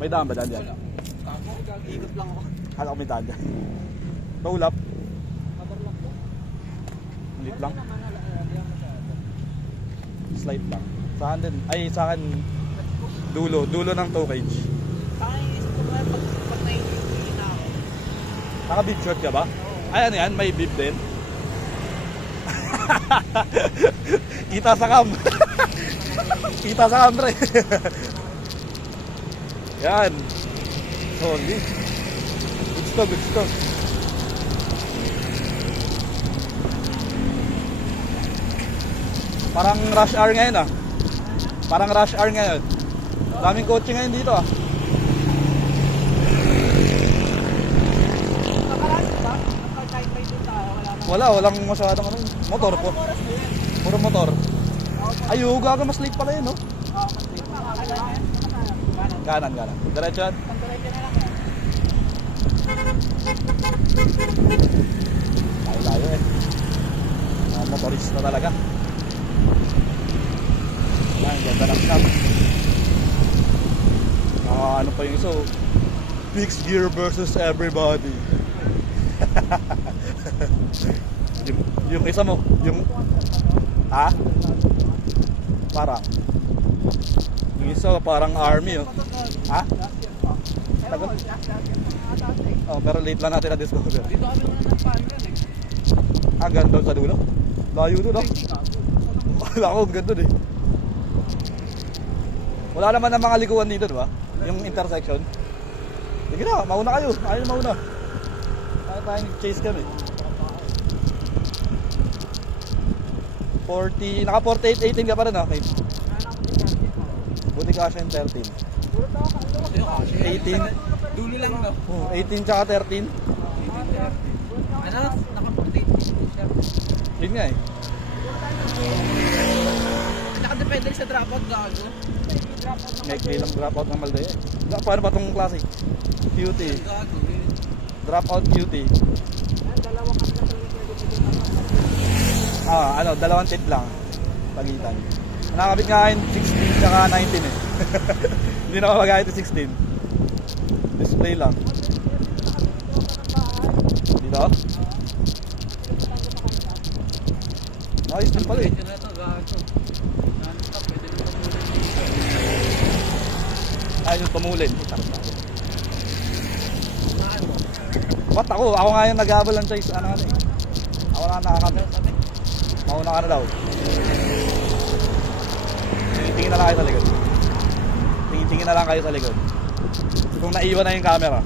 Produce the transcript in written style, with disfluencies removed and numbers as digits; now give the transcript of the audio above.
May daan ba dyan dyan? Wala. Kako, gag-iikot lang ako. Kala ko may daan dyan. Paulap. Kabarlak po. Lit lang. Wala naman, di ako masyado. Slide lang. Sa akin din. Ay, sa akin dulo. Dulo ng toe cage. Sa akin, isip ko ba, pag naiinit na ako. Naka-bib short ka ba? Ay, ano yan? May bib din? Kita sa cam. Kita sa cam, pre. Yan. Solid. Good stuff. Parang rush hour ngayon ah. Parang rush hour ngayon. Daming kotse ngayon dito ah. Nakaraan ba? Kahit may doon tayo, wala na. Walang masyadong ano. Motor po. Oras na yan. Puro motor. Ay, gaga mas late pala yun, no? Mas late na. Kailangan yan. Kanan. Diretso yan. Pag-diretso na lang yan. Layo eh. Mga motorista talaga. Yan, ganda ng shot. Ano pa yung iso? Fixed gear versus everybody. yung isa mo, yung... Ha? Parang. Yung isa parang army oh. Ha? Tagal? Oh, pero late lang natin na-discover. Dito kami muna nagpaano yan eh. Hanggang doon sa dulo? Layo doon ah. Wala ko, hanggang doon eh. Wala naman ang mga likuan dito, di ba? Yung intersection. Sige na, mauna kayo. Ayaw mauna. Ayaw tayong chase kami. 40, naka 48, 18 ka pa rin ah. Okay. Buti ka siya yung 13. 18. Dulo lang no? Oh, 18 tsaka 13. Ano? Naka-48 siya. Yun nga eh. Nakadepende sa dropout gago. May kailang dropout ng Maldaya eh. Paano ba itong klase? QT. Gago. Dropout QT. Ano, dalawang tip lang. Pagitan. Nakakabit nga akin 16 tsaka 19 eh. Hindi na mapagahit yung 16. Display lang. Dito? Ayos din pala eh. Pwede na ito gago. Non-stop, pwede na tumulin. Ayos yung tumulin. Saan mo? Ba't ako? Ako nga yung nag-habol ng choice. Ano eh. Ako na nakakami. Mauna ka na daw. Tingin na lang kayo sa likod. Tingin na lang kayo sa likod. Kung naiwan na yung camera.